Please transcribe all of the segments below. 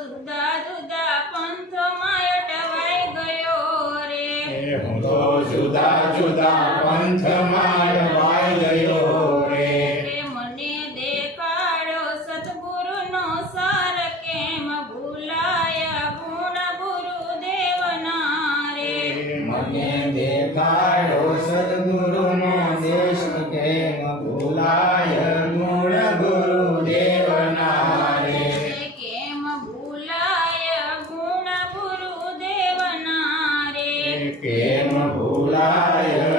જુદા જુદા પંથમાં અટવાઈ ગયો રે. હું તો જુદા જુદા પંથમાં વાઈ ગયો રે. મને દેખાડો સતગુરુનો સાર કેમ ભૂલાયા ગુણ ગુરુદેવના રે. મને દેખાડો ભૂલાય ગુણ ગુરુદેવના રે કેમ ભૂલાય ગુણ ગુરુદેવના રે કેમ ભૂલાય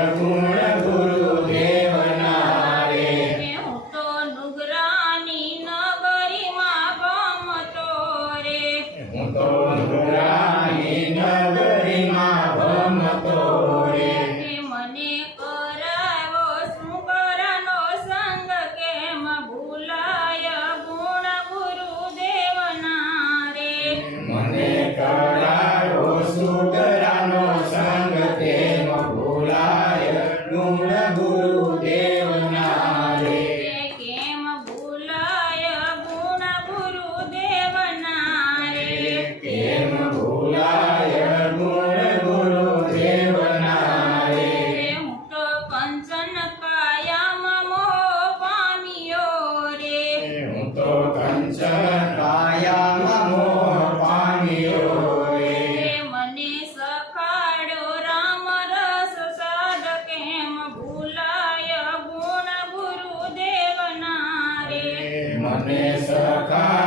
મને સખા